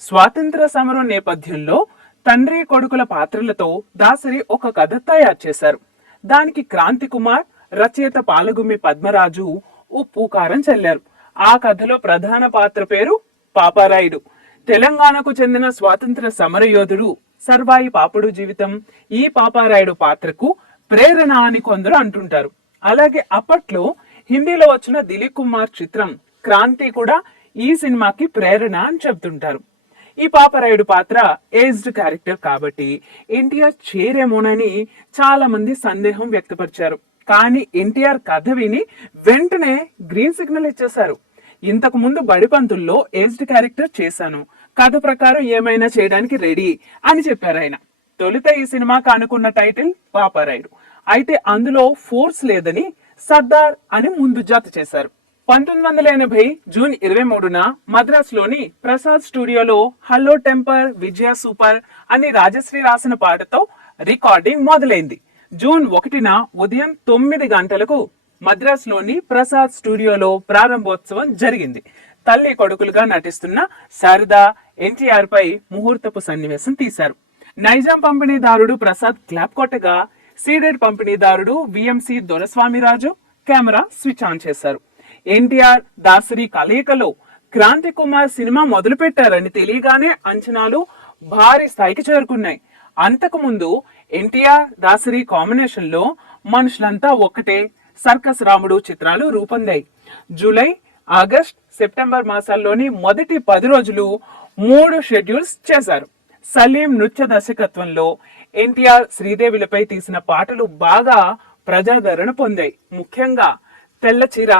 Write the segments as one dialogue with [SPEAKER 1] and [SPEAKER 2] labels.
[SPEAKER 1] స్వాతంత్ర సమరం నేపథ్యంలో తండ్రి కొడుకుల పాత్రలతో దాసరి ఒక కథ తయారు చేశారు. దానికి క్రాంతి కుమార్ రచయిత పాలగుమి పద్మరాజు ఉప్పుకారం చల్లారు. ఆ కథలో ప్రధాన పాత్ర పేరు పాపారాయుడు. తెలంగాణకు చెందిన స్వాతంత్ర సమరయోధుడు సర్వాయి పాపుడు జీవితం ఈ పాపారాయుడు పాత్రకు ప్రేరణ అని కొందరు అంటుంటారు. అలాగే అప్పట్లో హిందీలో వచ్చిన దిలీప్ కుమార్ చిత్రం క్రాంతి కూడా ఈ సినిమాకి ప్రేరణ అని చెప్తుంటారు ఈ పాపరాయుడు పాత్ర ఏజ్డ్ క్యారెక్టర్ కాబట్టి ఎన్టీఆర్ చేరేమోనని చాలా మంది సందేహం వ్యక్తపరిచారు. కానీ ఎన్టీఆర్ కథ విని వెంటనే గ్రీన్ సిగ్నల్ ఇచ్చేశారు. ఇంతకు ముందు బడిపంతుల్లో ఏజ్డ్ క్యారెక్టర్ చేశాను. కథ ప్రకారం ఏమైనా చేయడానికి రెడీ అని చెప్పారు ఆయన. తొలుత ఈ సినిమాకు అనుకున్న టైటిల్ పాపారాయుడు. అయితే అందులో ఫోర్స్ లేదని సర్దార్ అని ముందు జత చేశారు. పంతొమ్మిది వందల ఎనభై జూన్ ఇరవై మూడున మద్రాసులోని ప్రసాద్ స్టూడియోలో హలో టెంపర్ విజయ సూపర్ అని రాజశ్రీ రాసిన పాటతో రికార్డింగ్ మొదలైంది. జూన్ ఒకటిన ఉదయం తొమ్మిది గంటలకు మద్రాసులోని ప్రసాద్ స్టూడియోలో ప్రారంభోత్సవం జరిగింది. తల్లి కొడుకులుగా నటిస్తున్న సరదా ఎన్టీఆర్ పై ముహూర్తపు సన్నివేశం తీశారు. నైజాం పంపిణీదారుడు ప్రసాద్ క్లాప్ కొట్టగా ceded పంపిణీదారుడు VMC Doraswamy Raju camera switch on చేశారు. ఎన్టీఆర్ దాసరి కలయికలో క్రాంతి కుమార్ సినిమా మొదలు పెట్టారని తెలియగానే అంచనాలు భారీ స్థాయికి చేరుకున్నాయి. అంతకు ముందు ఎన్టీఆర్ దాసరి కాంబినేషన్లో మనుషులంతా ఒక్కటే సర్కస్ రాముడు చిత్రాలు రూపొందాయి. జూలై ఆగస్ట్ సెప్టెంబర్ మాసాల్లోని మొదటి పది రోజులు మూడు షెడ్యూల్స్ చేశారు. సలీం నృత్య దర్శకత్వంలో ఎన్టీఆర్ శ్రీదేవిలపై తీసిన పాటలు బాగా ప్రజాదరణ పొందాయి. ముఖ్యంగా తెల్ల చీర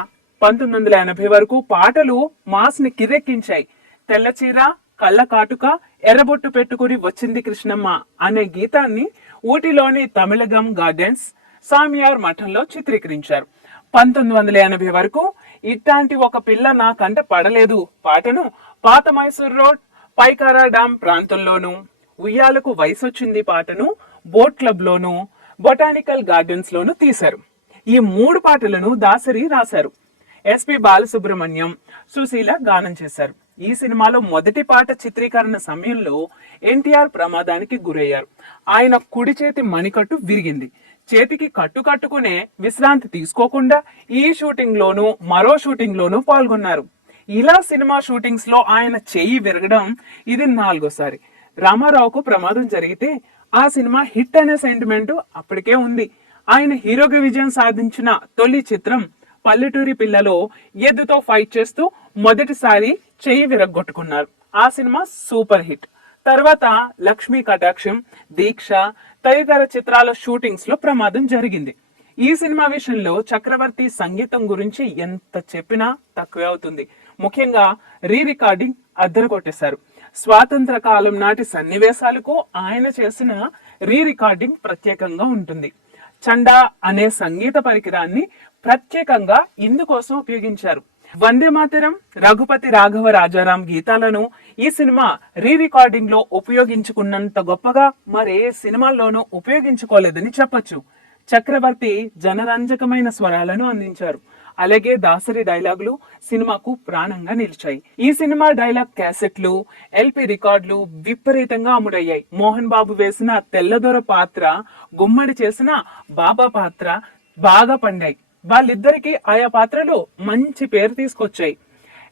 [SPEAKER 1] పంతొమ్మిది వందల ఎనభై వరకు పాటలు మాస్ని కిరెక్కించాయి తెల్లచీర కళ్ళ కాటుక ఎర్రబొట్టు పెట్టుకుని వచ్చింది కృష్ణమ్మ అనే గీతాన్ని ఊటీలోని తమిళగం గార్డెన్స్ సామియార్ మఠంలో చిత్రీకరించారు. పంతొమ్మిది వందల ఎనభై వరకు ఇట్లాంటి ఒక పిల్ల నా కంట పడలేదు. పాటను పాత మైసూర్ రోడ్ పైకారా డామ్ ప్రాంతంలోను ఉయ్యాలకు వయసొచ్చింది పాటను బోట్ క్లబ్ లోను బొటానికల్ గార్డెన్స్ లోను తీశారు. ఈ మూడు పాటలను దాసరి రాశారు. ఎస్పి బాలసుబ్రహ్మణ్యం సుశీల గానం చేశారు. ఈ సినిమాలో మొదటి పాట చిత్రీకరణ సమయంలో ఎన్టీఆర్ ప్రమాదానికి గురయ్యారు. ఆయన కుడి చేతి మణికట్టు విరిగింది. చేతికి కట్టు కట్టుకునే విశ్రాంతి తీసుకోకుండా ఈ షూటింగ్లోనూ మరో షూటింగ్లోనూ పాల్గొన్నారు. ఇలా సినిమా షూటింగ్స్లో ఆయన చెయ్యి విరగడం ఇది నాలుగోసారి. రామారావుకు ప్రమాదం జరిగితే ఆ సినిమా హిట్ అనే సెంటిమెంట్ అప్పటికే ఉంది. ఆయన హీరోగా విజయం సాధించిన తొలి చిత్రం పల్లెటూరి పిల్లలో ఎద్దుతో ఫైట్ చేస్తూ మొదటిసారి చెయ్యి విరగొట్టుకున్నారు ఆ సినిమా సూపర్ హిట్. తర్వాత లక్ష్మీ కటాక్షం దీక్ష తదితర చిత్రాల షూటింగ్స్లో ప్రమాదం జరిగింది. ఈ సినిమా విషయంలో చక్రవర్తి సంగీతం గురించి ఎంత చెప్పినా తక్కువే అవుతుంది. ముఖ్యంగా రీ రికార్డింగ్ అద్దరు కొట్టేశారు స్వాతంత్ర కాలం నాటి సన్నివేశాలకు ఆయన చేసిన రీ రికార్డింగ్ ప్రత్యేకంగా ఉంటుంది. చండా అనే సంగీత పరికరాన్ని ప్రత్యేకంగా ఇందుకోసం ఉపయోగించారు. వందే మాతరం రఘుపతి రాఘవ రాజారాం గీతాలను ఈ సినిమా రీ రికార్డింగ్లో ఉపయోగించుకున్నంత గొప్పగా మరే సినిమాల్లోనూ ఉపయోగించుకోలేదని చెప్పొచ్చు. చక్రవర్తి జనరంజకమైన స్వరాలను అందించారు. అలాగే దాసరి డైలాగులు సినిమాకు ప్రాణంగా నిలిచాయి. ఈ సినిమా డైలాగ్ క్యాసెట్లు ఎల్పి రికార్డులు విపరీతంగా అమ్ముడయ్యాయి. మోహన్ బాబు వేసిన తెల్లదొర పాత్ర గుమ్మడి చేసిన బాబా పాత్ర బాగా పండాయి. వాళ్ళిద్దరికీ ఆయా పాత్రలు మంచి పేరు తీసుకొచ్చాయి.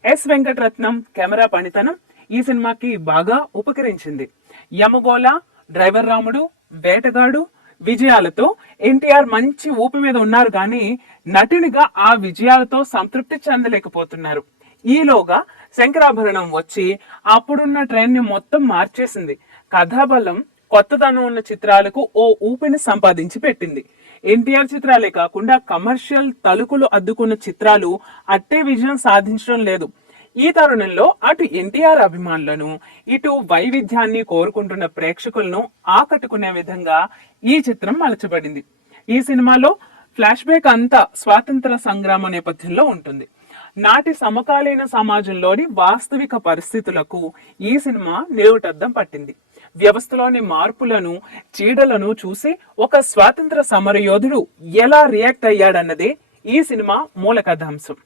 [SPEAKER 1] ఎస్ వెంకటరత్నం కెమెరా పనితనం ఈ సినిమాకి బాగా ఉపకరించింది. యమగోళ డ్రైవర్ రాముడు వేటగాడు విజయాలతో ఎన్టీఆర్ మంచి ఊపి మీద ఉన్నారు కానీ నటునిగా ఆ విజయాలతో సంతృప్తి చెందలేకపోతున్నారు. ఈలోగా శంకరాభరణం వచ్చి అప్పుడున్న ట్రెండ్ని మొత్తం మార్చేసింది. కథాబలం కొత్తదనం ఉన్న చిత్రాలకు ఓ ఊపిని సంపాదించి పెట్టింది. ఎన్టీఆర్ చిత్రాలే కాకుండా కమర్షియల్ తలుకులు అద్దుకున్న చిత్రాలు అట్టే విజయం సాధించడం లేదు. ఈ తరుణంలో అటు ఎన్టీఆర్ అభిమానులను ఇటు వైవిధ్యాన్ని కోరుకుంటున్న ప్రేక్షకులను ఆకట్టుకునే విధంగా ఈ చిత్రం మలచబడింది. ఈ సినిమాలో ఫ్లాష్ బ్యాక్ అంతా స్వాతంత్ర సంగ్రామ నేపథ్యంలో ఉంటుంది. నాటి సమకాలీన సమాజంలోని వాస్తవిక పరిస్థితులకు ఈ సినిమా నిలువుటద్దం పట్టింది. వ్యవస్థలోని మార్పులను చీడలను చూసి ఒక స్వాతంత్ర సమరయోధుడు ఎలా రియాక్ట్ అయ్యాడన్నదే ఈ సినిమా మూల కథాంశం.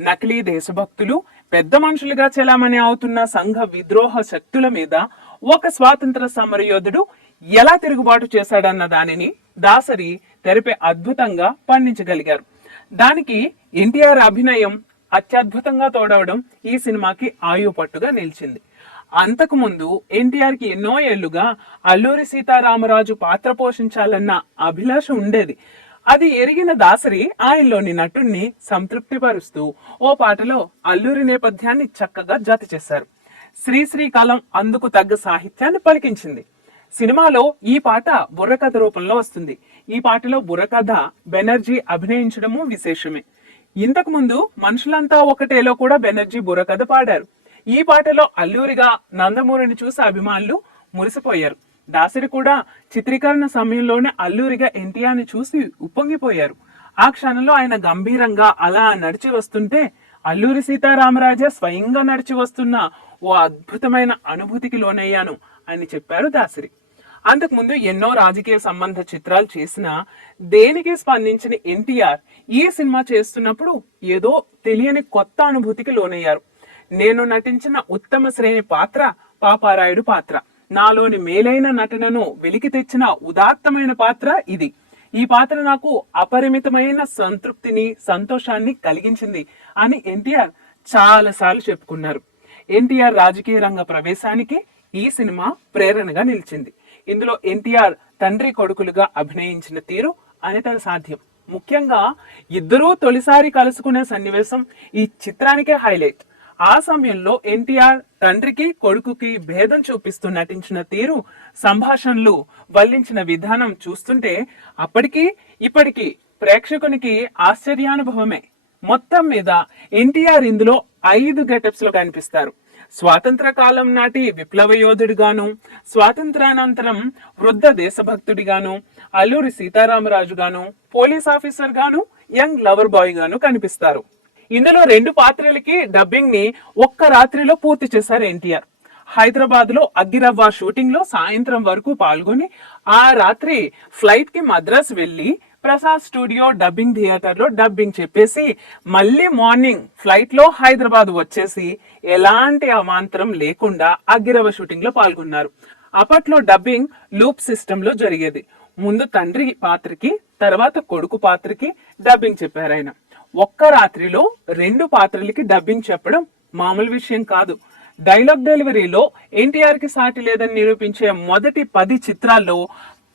[SPEAKER 1] నకిలీ దేశభక్తులు పెద్ద మనుషులుగా చెలామణి అవుతున్న సంఘ విద్రోహ శక్తుల మీద ఒక స్వాతంత్ర సమరయోధుడు ఎలా తిరుగుబాటు చేశాడన్న దానిని దాసరి తెరపై అద్భుతంగా పండించగలిగారు. దానికి ఎన్టీఆర్ అభినయం అత్యద్భుతంగా తోడవడం ఈ సినిమాకి ఆయుపట్టుగా నిలిచింది. అంతకుముందు ఎన్టీఆర్కి ఎన్నో ఏళ్ళుగా అల్లూరి సీతారామరాజు పాత్ర పోషించాలన్న అభిలాష ఉండేది. అది ఎరిగిన దాసరి ఆయనలోని నటుణ్ణి సంతృప్తిపరుస్తూ ఓ పాటలో అల్లూరి నేపథ్యాన్ని చక్కగా జత చేశారు. శ్రీశ్రీ కాలం అందుకు తగ్గ సాహిత్యాన్ని పలికించింది. సినిమాలో ఈ పాట బుర్రకథ రూపంలో వస్తుంది. ఈ పాటలో బుర్రకథ బెనర్జీ అభినయించడము విశేషమే. ఇంతకుముందు మనుషులంతా ఒకటేలో కూడా బెనర్జీ బుర్రకథ పాడారు. ఈ పాటలో అల్లూరిగా నందమూరిని చూసి అభిమానులు మురిసిపోయారు. దాసరి కూడా చిత్రీకరణ సమయంలోనే అల్లూరిగా ఎన్టీఆర్ని చూసి ఉప్పొంగిపోయారు. ఆ క్షణంలో ఆయన గంభీరంగా అలా నడిచి వస్తుంటే అల్లూరి సీతారామరాజే స్వయంగా నడిచి వస్తున్న ఓ అద్భుతమైన అనుభూతికి లోనయ్యాను అని చెప్పారు దాసరి. అంతకుముందు ఎన్నో రాజకీయ సంబంధ చిత్రాలు చేసిన దేనికి స్పందించిన ఎన్టీఆర్ ఈ సినిమా చేస్తున్నప్పుడు ఏదో తెలియని కొత్త అనుభూతికి లోనయ్యారు. నేను నటించిన ఉత్తమ శ్రేణి పాత్ర పాపారాయుడు పాత్ర. నాలోని మేలైన నటనను వెలికి తెచ్చిన ఉదాత్తమైన పాత్ర ఇది. ఈ పాత్ర నాకు అపరిమితమైన సంతృప్తిని సంతోషాన్ని కలిగించింది అని ఎన్టీఆర్ చాలాసార్లు చెప్పుకున్నారు. ఎన్టీఆర్ రాజకీయ రంగ ప్రవేశానికి ఈ సినిమా ప్రేరణగా నిలిచింది. ఇందులో ఎన్టీఆర్ తండ్రి కొడుకులుగా అభినయించిన తీరు అనితర సాధ్యం. ముఖ్యంగా ఇద్దరూ తొలిసారి కలుసుకునే సన్నివేశం ఈ చిత్రానికే హైలైట్. ఆ సమయంలో ఎన్టీఆర్ తండ్రికి కొడుకుకి భేదం చూపిస్తూ నటించిన తీరు సంభాషణలు వల్లించిన విధానం చూస్తుంటే అప్పటికీ ఇప్పటికీ ప్రేక్షకునికి ఆశ్చర్యానుభవమే. మొత్తం మీద ఎన్టీఆర్ ఇందులో ఐదు గెటప్స్లో కనిపిస్తారు. స్వాతంత్ర కాలం నాటి విప్లవ యోధుడిగాను స్వాతంత్రానంతరం వృద్ధ దేశభక్తుడిగాను అల్లూరి సీతారామరాజు గాను పోలీస్ ఆఫీసర్ గాను యంగ్ లవర్ బాయ్ గాను కనిపిస్తారు. ఇందులో రెండు పాత్రలకి డబ్బింగ్ని ఒక్క రాత్రిలో పూర్తి చేశారు ఎన్టీఆర్. హైదరాబాద్లో అగ్గిరవ్వ షూటింగ్లో సాయంత్రం వరకు పాల్గొని ఆ రాత్రి ఫ్లైట్కి మద్రాస్ వెళ్ళి ప్రసాద్ స్టూడియో డబ్బింగ్ థియేటర్లో డబ్బింగ్ చెప్పేసి మళ్ళీ మార్నింగ్ ఫ్లైట్లో హైదరాబాద్ వచ్చేసి ఎలాంటి అవాంతరం లేకుండా అగ్గిరవ్వ షూటింగ్లో పాల్గొన్నారు. అప్పట్లో డబ్బింగ్ లూప్ సిస్టమ్లో జరిగేది. ముందు తండ్రి పాత్రకి తర్వాత కొడుకు పాత్రకి డబ్బింగ్ చెప్పారు ఆయన. ఒక్క రాత్రిలో రెండు పాత్రలకి డబ్బింగ్ చెప్పడం మామూలు విషయం కాదు. డైలాగ్ డెలివరీలో ఎన్టీఆర్కి సాటి లేదని నిరూపించే మొదటి పది చిత్రాల్లో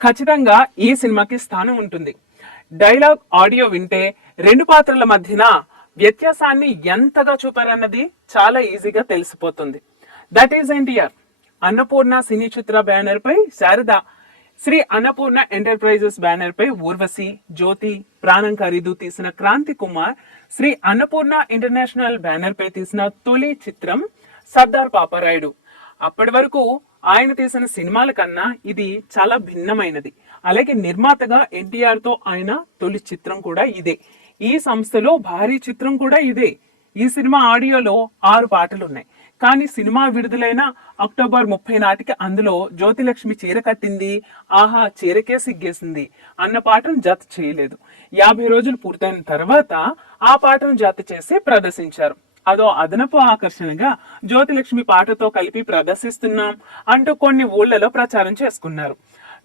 [SPEAKER 1] ఖచ్చితంగా ఈ సినిమాకి స్థానం ఉంటుంది. డైలాగ్ ఆడియో వింటే రెండు పాత్రల మధ్యన వ్యత్యాసాన్ని ఎంతగా చూపారన్నది చాలా ఈజీగా తెలిసిపోతుంది. That is NTR. అన్నపూర్ణ సినీ చిత్ర బ్యానర్పై శారద శ్రీ అన్నపూర్ణ ఎంటర్ప్రైజెస్ బ్యానర్ పై ఊర్వశి జ్యోతి ప్రాణం ఖరీదు తీసిన క్రాంతి కుమార్ శ్రీ అన్నపూర్ణ ఇంటర్నేషనల్ బ్యానర్ పై తీసిన తొలి చిత్రం సర్దార్ పాపారాయుడు. అప్పటి వరకు ఆయన తీసిన సినిమాల కన్నా ఇది చాలా భిన్నమైనది. అలాగే నిర్మాతగా ఎన్టీఆర్తో ఆయన తొలి చిత్రం కూడా ఇదే. ఈ సంస్థలో భారీ చిత్రం కూడా ఇదే. ఈ సినిమా ఆడియోలో ఆరు పాటలు ఉన్నాయి కానీ సినిమా విడుదలైన అక్టోబర్ ముప్పై నాటికి అందులో జ్యోతిలక్ష్మి చీర కట్టింది. ఆహా చీరకే సిగ్గేసింది. అన్న పాటను జత చేయలేదు. యాభై రోజులు పూర్తయిన తర్వాత ఆ పాటను జత చేసి ప్రదర్శించారు. అదో అదనపు ఆకర్షణగా జ్యోతిలక్ష్మి పాటతో కలిపి ప్రదర్శిస్తున్నాం అంటూ కొన్ని ఊళ్ళలో ప్రచారం చేసుకున్నారు.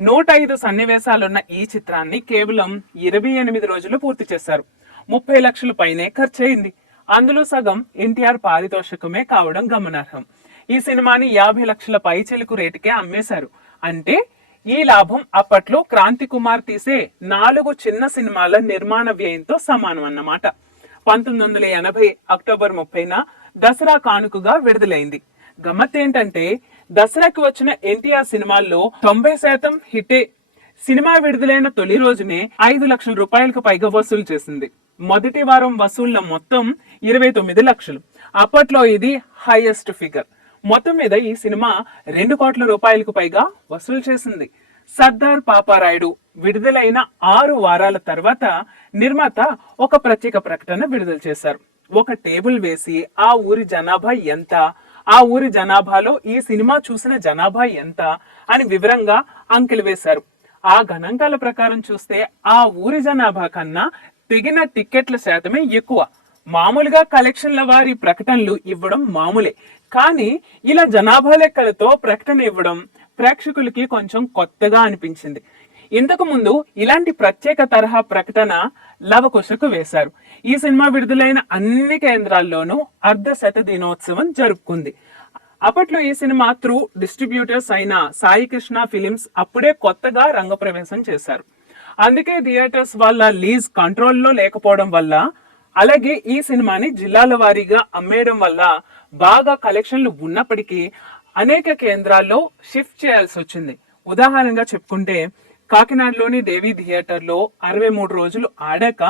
[SPEAKER 1] నూట ఐదు సన్నివేశాలున్న ఈ చిత్రాన్ని కేవలం ఇరవై ఎనిమిది రోజులు పూర్తి చేశారు. ముప్పై లక్షల పైనే ఖర్చయింది. అందులో సగం ఎన్టీఆర్ పారితోషికమే కావడం గమనార్హం. ఈ సినిమాని యాభై లక్షల పైచెలకు రేటుకే అమ్మేశారు. అంటే ఈ లాభం అప్పట్లో క్రాంతి కుమార్ తీసే నాలుగు చిన్న సినిమాల నిర్మాణ వ్యయంతో సమానం అన్నమాట. పంతొమ్మిది వందల ఎనభై అక్టోబర్ ముప్పైన దసరా కానుకగా విడుదలైంది. గమ్మత్ ఏంటంటే దసరాకి వచ్చిన ఎన్టీఆర్ సినిమాల్లో తొంభై శాతం హిటే సినిమా విడుదలైన తొలి రోజునే ఐదు లక్షల రూపాయలకు పైగా వసూలు చేసింది. మొదటి వారం వసూళ్ళ మొత్తం ఇరవై తొమ్మిది లక్షలు. అప్పట్లో ఇది హైయెస్ట్ ఫిగర్ మొత్తం మీద ఈ సినిమా రెండు కోట్ల రూపాయలకు పైగా వసూలు చేసింది. సర్దార్ పాపారాయుడు విడుదలైన ఆరు వారాల తర్వాత నిర్మాత ఒక ప్రత్యేక ప్రకటన విడుదల చేశారు. ఒక టేబుల్ వేసి ఆ ఊరి జనాభా ఎంత? ఆ ఊరి జనాభాలో ఈ సినిమా చూసిన జనాభా ఎంత? అని వివరంగా అంకెలు వేశారు. ఆ గణాంకాల ప్రకారం చూస్తే ఆ ఊరి జనాభా కన్నా తెగిన టిక్కెట్ల శాతమే ఎక్కువ. మామూలుగా కలెక్షన్ల వారి ప్రకటనలు ఇవ్వడం మామూలే. కానీ ఇలా జనాభా లెక్కలతో ప్రకటన ఇవ్వడం ప్రేక్షకులకి కొంచెం కొత్తగా అనిపించింది. ఇంతకు ముందు ఇలాంటి ప్రత్యేక తరహా ప్రకటన లవకుశకు వేశారు. ఈ సినిమా విడుదలైన అన్ని కేంద్రాల్లోనూ అర్ధ శత దినోత్సవం జరుపుకుంది. అప్పట్లో ఈ సినిమా త్రూ డిస్ట్రిబ్యూటర్స్ అయిన సాయి కృష్ణ ఫిలిమ్స్ అప్పుడే కొత్తగా రంగప్రవేశం చేశారు. అందుకే థియేటర్స్ వల్ల లీజ్ కంట్రోల్లో లేకపోవడం వల్ల అలాగే ఈ సినిమాని జిల్లాల వారీగా అమ్మేయడం వల్ల బాగా కలెక్షన్లు ఉన్నప్పటికీ అనేక కేంద్రాల్లో షిఫ్ట్ చేయాల్సి వచ్చింది. ఉదాహరణగా చెప్పుకుంటే కాకినాడలోని దేవి థియేటర్లో అరవై మూడు రోజులు ఆడాక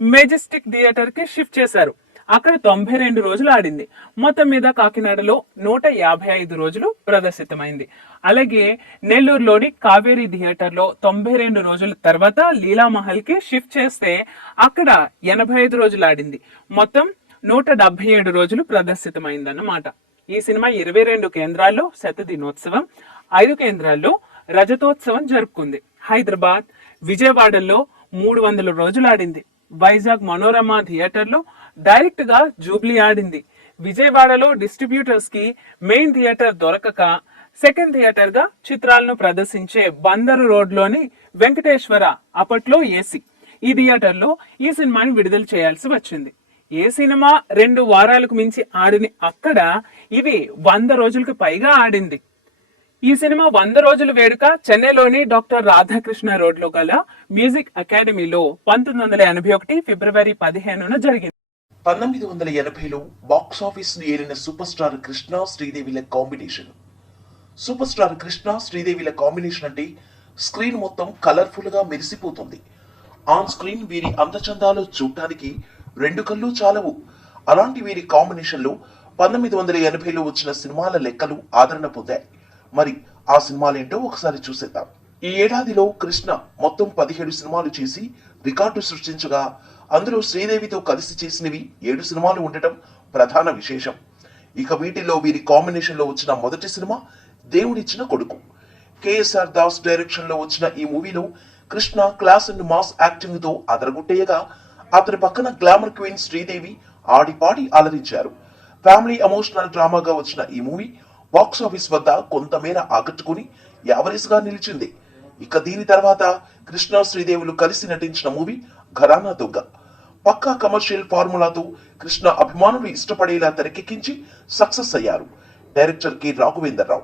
[SPEAKER 1] మెజెస్టిక్ థియేటర్కి షిఫ్ట్ చేశారు. అక్కడ తొంభై రెండు రోజులు ఆడింది. మొత్తం మీద కాకినాడలో నూట యాభై ఐదు రోజులు ప్రదర్శితమైంది. అలాగే నెల్లూరులోని కావేరీ థియేటర్లో తొంభై రెండు రోజుల తర్వాత లీలామహల్కి షిఫ్ట్ చేస్తే అక్కడ ఎనభై ఐదు రోజులు ఆడింది. మొత్తం నూట డెబ్బై ఏడు రోజులు ప్రదర్శితమైందన్నమాట. ఈ సినిమా ఇరవై రెండు కేంద్రాల్లో శత దినోత్సవం ఐదు కేంద్రాల్లో రజతోత్సవం జరుపుకుంది. హైదరాబాద్ విజయవాడలో మూడు వందల రోజులు ఆడింది. వైజాగ్ మనోరమ థియేటర్లో డైరెక్ట్గా జూబ్లీ ఆడింది. విజయవాడలో డిస్ట్రిబ్యూటర్స్కి మెయిన్ థియేటర్ దొరకక సెకండ్ థియేటర్గా చిత్రాలను ప్రదర్శించే బందరు రోడ్లోని వెంకటేశ్వర అప్పట్లో ఏసీ. ఈ థియేటర్లో ఈ సినిమాని విడుదల చేయాల్సి వచ్చింది. ఏ సినిమా రెండు వారాలకు మించి ఆడిని అక్కడ ఇది వంద రోజులకు పైగా ఆడింది. ఈ సినిమా వంద రోజుల వేడుక చెన్నైలోని డాక్టర్ రాధాకృష్ణ రోడ్లో గల మ్యూజిక్ అకాడమీలో పంతొమ్మిది వందల ఎనభై ఒకటి ఫిబ్రవరి పదిహేనున జరిగింది.
[SPEAKER 2] పంతొమ్మిది వందల ఎనభైలో బాక్స్ ఆఫీస్ను ఏలిన సూపర్ స్టార్ కృష్ణ శ్రీదేవిల కాంబినేషన్. సూపర్ స్టార్ కృష్ణ శ్రీదేవిల కాంబినేషన్ అంటే స్క్రీన్ మొత్తం కలర్ఫుల్గా మెరిసిపోతుంది. ఆన్ స్క్రీన్ వీరి అందచందాలు చూడటానికి రెండు కళ్ళు చాలవు. అలాంటి వీరి కాంబినేషన్లో పంతొమ్మిది వందల ఎనభైలో వచ్చిన సినిమాల లెక్కలు ఆదరణ పొందాయి. మరి ఆ సినిమాలేంటో ఒకసారి చూసేద్దాం. ఈ ఏడాదిలో కృష్ణ మొత్తం పదిహేడు సినిమాలు చేసి రికార్డు సృష్టించగా అందులో శ్రీదేవితో కలిసి చేసినవి ఏడు సినిమాలు ఉండటం ప్రధాన విశేషం. ఇక వీటిలో వీరి కాంబినేషన్లో వచ్చిన మొదటి సినిమా దేవుడిచ్చిన కొడుకు. కేఎస్ఆర్ దాస్ డైరెక్షన్లో వచ్చిన ఈ మూవీలో కృష్ణ క్లాస్ అండ్ మాస్ యాక్టింగ్తో అదరగొట్టేయగా అతని పక్కన గ్లామర్ క్వీన్ శ్రీదేవి ఆడిపాడి అలరించారు. ఫ్యామిలీ ఎమోషనల్ డ్రామాగా వచ్చిన ఈ మూవీ బాక్స్ ఆఫీస్ వద్ద కొంతమేర ఆకట్టుకుని యావరేజ్గా నిలిచింది. ఇక దీని తర్వాత కృష్ణ శ్రీదేవులు కలిసి నటించిన మూవీ ఘరానా దొంగ పక్కా కమర్షియల్ ఫార్ములాతో కృష్ణ అభిమానులు ఇష్టపడేలా తెరకెక్కించి సక్సెస్ అయ్యారు. Director K. రాఘవేంద్రరావు.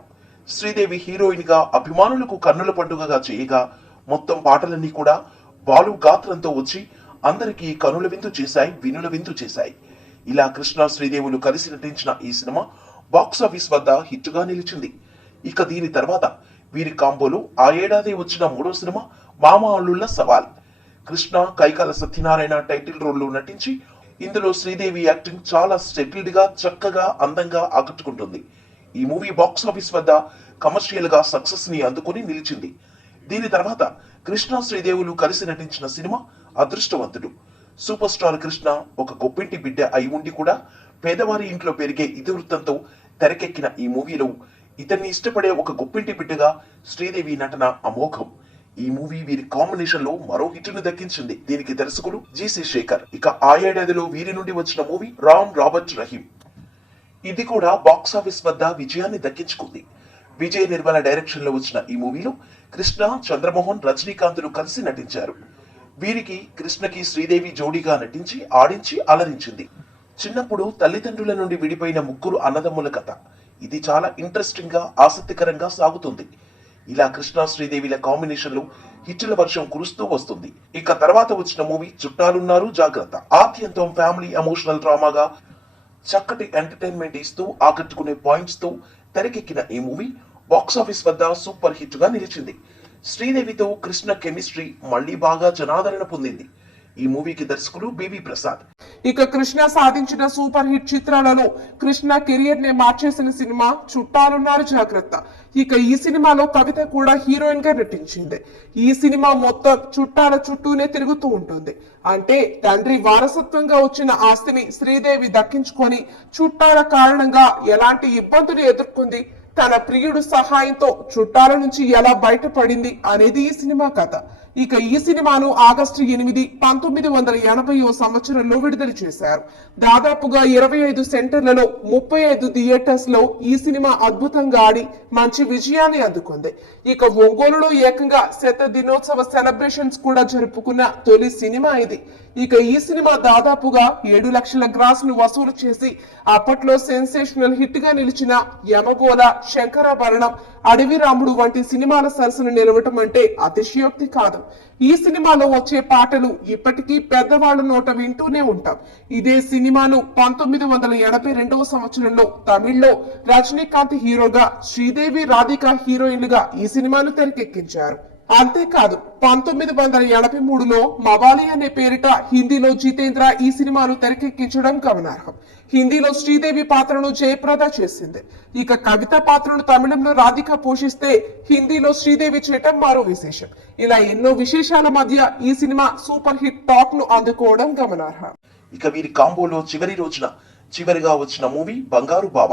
[SPEAKER 2] శ్రీదేవి హీరోయిన్గా అభిమానులకు కన్నుల పండుగగా చేయగా మొత్తం పాటలన్నీ కూడా బాలు గాత్రంతో వచ్చి అందరికీ కనుల విందు చేశాయి వినుల విందు చేశాయి. ఇలా కృష్ణ శ్రీదేవులు కలిసి నటించిన ఈ సినిమా బాక్స్ ఆఫీస్ వద్ద హిట్గా నిలిచింది. ఇక దీని తర్వాత వీరి కాంబోలో ఆ ఏడాది వచ్చిన మూడో సినిమా మామ అల్లుళ్ళ సవాల్. కృష్ణ కైకాల సత్యనారాయణ టైటిల్ రోల్లో నటించి ఇందులో శ్రీదేవి యాక్టింగ్ చాలా సెటిల్డ్గా చక్కగా అందంగా ఆకట్టుకుంటుంది. ఈ మూవీ బాక్స్ ఆఫీస్ వద్ద కమర్షియల్గా సక్సెస్ని అందుకుని నిలిచింది. దీని తర్వాత కృష్ణ శ్రీదేవులు కలిసి నటించిన సినిమా అదృష్టవంతుడు. సూపర్ స్టార్ కృష్ణ ఒక గొప్పింటి బిడ్డ అయి ఉండి కూడా పేదవారి ఇంట్లో పెరిగే ఇతివృత్తంతో తెరకెక్కిన ఈ మూవీలో ఇతన్ని ఇష్టపడే ఒక గొప్పింటి బిడ్డగా శ్రీదేవి నటన అమోఘం. ఈ మూవీ వీరి కాంబినేషన్లో మరో హిట్ను దక్కించింది. దీనికి దర్శకుడు జీసీ శేఖర్. ఇక ఆ ఏడాదిలో వీరి నుండి వచ్చిన మూవీ రామ్ రాబర్ట్ రహీం. ఇది కూడా బాక్స్ ఆఫీస్ వద్ద విజయాన్ని దక్కించుకుంది. విజయ్ నిర్మల డైరెక్షన్లో వచ్చిన ఈ మూవీలో కృష్ణ చంద్రమోహన్ రజనీకాంత్లు కలిసి నటించారు. వీరికి కృష్ణకి శ్రీదేవి జోడీగా నటించి ఆడించి అలరించింది. చిన్నప్పుడు తల్లిదండ్రుల నుండి విడిపోయిన ముగ్గురు అన్నదమ్ముల కథ. ఇది చాలా ఇంట్రెస్టింగ్గా ఆసక్తికరంగా సాగుతుంది. ఇలా కృష్ణ శ్రీదేవిల కాంబినేషన్లో హిట్టుల వర్షం కురుస్తూ వస్తుంది. ఇక తర్వాత వచ్చిన మూవీ చుట్టాలున్నారు జాగ్రత్త. ఆద్యంతం ఫ్యామిలీ ఎమోషనల్ డ్రామాగా చక్కటి ఎంటర్టైన్మెంట్ ఇస్తూ ఆకట్టుకునే పాయింట్స్తో తెరకెక్కిన ఈ మూవీ బాక్స్ ఆఫీస్ వద్ద సూపర్ హిట్గా నిలిచింది. శ్రీదేవితో కృష్ణ కెమిస్ట్రీ మళ్ళీ బాగా జనాదరణ పొందింది. ఈ మూవీకి దర్శకుడు బివి ప్రసాద్.
[SPEAKER 3] ఇక కృష్ణ సాధించిన సూపర్ హిట్ చిత్రాలలో కృష్ణ కెరియర్ నే మార్చేసిన సినిమా చుట్టాలున్నారు జాగ్రత్త. ఇక ఈ సినిమాలో కవిత కూడా హీరోయిన్గా నటించింది. ఈ సినిమా మొత్తం చుట్టాల చుట్టూనే తిరుగుతూ ఉంటుంది. అంటే తండ్రి వారసత్వంగా వచ్చిన ఆస్తిని శ్రీదేవి దక్కించుకొని చుట్టాల కారణంగా ఎలాంటి ఇబ్బందులు ఎదుర్కొంది తన ప్రియుడు సహాయంతో చుట్టాల నుంచి ఎలా బయటపడింది అనేది ఈ సినిమా కథ. ఇక ఈ సినిమాను ఆగస్టు ఎనిమిది పంతొమ్మిది వందల ఎనభైయో సంవత్సరంలో విడుదల చేశారు. దాదాపుగా ఇరవై ఐదు సెంటర్లలో ముప్పై ఐదు థియేటర్స్లో ఈ సినిమా అద్భుతంగా ఆడి మంచి విజయాన్ని అందుకుంది. ఇక ఒంగోలులో ఏకంగా శత దినోత్సవ సెలబ్రేషన్స్ కూడా జరుపుకున్న తొలి సినిమా ఇది. ఇక ఈ సినిమా దాదాపుగా ఏడు లక్షల గ్రాస్ను వసూలు చేసి అప్పట్లో సెన్సేషనల్ హిట్గా నిలిచిన యమగోళ శంకరాభరణం అడవి రాముడు వంటి సినిమాల సరసన నిలవటం అంటే అతిశయోక్తి కాదు. ఈ సినిమాలో వచ్చే పాటలు ఇప్పటికీ పెద్దవాళ్ళ నోట వింటూనే ఉంటాం. ఇదే సినిమాను పంతొమ్మిది వందల ఎనభై రెండవ సంవత్సరంలో తమిళ్ళో రజనీకాంత్ హీరోగా శ్రీదేవి రాధిక హీరోయిన్లుగా ఈ సినిమాను తెరకెక్కించారు. అంతేకాదు పంతొమ్మిది వందల ఎనభై మూడులో మవాలి అనే పేరిట హిందీలో జితేంద్ర ఈ సినిమాను తెరకెక్కించడం గమనార్హం. హిందీలో శ్రీదేవి పాత్రను జయప్రద చేసింది. ఇక కవిత పాత్రను తమిళంలో రాధిక పోషిస్తే హిందీలో శ్రీదేవి చేయటం మరో విశేషం. ఇలా ఎన్నో విశేషాల మధ్య ఈ సినిమా సూపర్ హిట్ టాక్ను అందుకోవడం గమనార్హం.
[SPEAKER 2] ఇక వీరి కాంబోలో చివరి రోజున చివరిగా వచ్చిన మూవీ బంగారు బావ.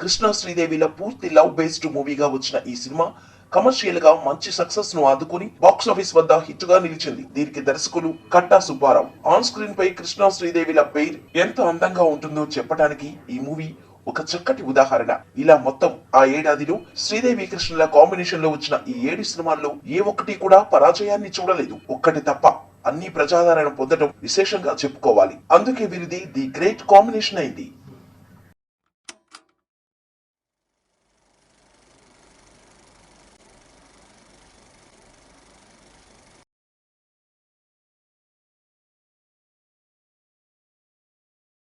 [SPEAKER 2] కృష్ణ శ్రీదేవిల పూర్తి లవ్ బేస్డ్ మూవీగా వచ్చిన ఈ సినిమా కమర్షియల్గా మంచి సక్సెస్ను అందుకుని బాక్స్ ఆఫీస్ వద్ద హిట్గా నిలిచింది దీనికి దర్శకులు కట్టా సుబ్బారావు. ఆన్ స్క్రీన్ పై కృష్ణ శ్రీదేవిల పేరు ఎంత అందంగా ఉంటుందో చెప్పడానికి ఈ మూవీ ఒక చక్కటి ఉదాహరణ. ఇలా మొత్తం ఆ ఏడాదిలో శ్రీదేవి కృష్ణుల కాంబినేషన్లో వచ్చిన ఈ ఏడు సినిమాల్లో ఏ ఒక్కటి కూడా పరాజయాన్ని చూడలేదు. ఒక్కటి తప్ప అన్ని ప్రజాదరణ పొందడం విశేషంగా చెప్పుకోవాలి. అందుకే వీరిది ది గ్రేట్ కాంబినేషన్ అయింది.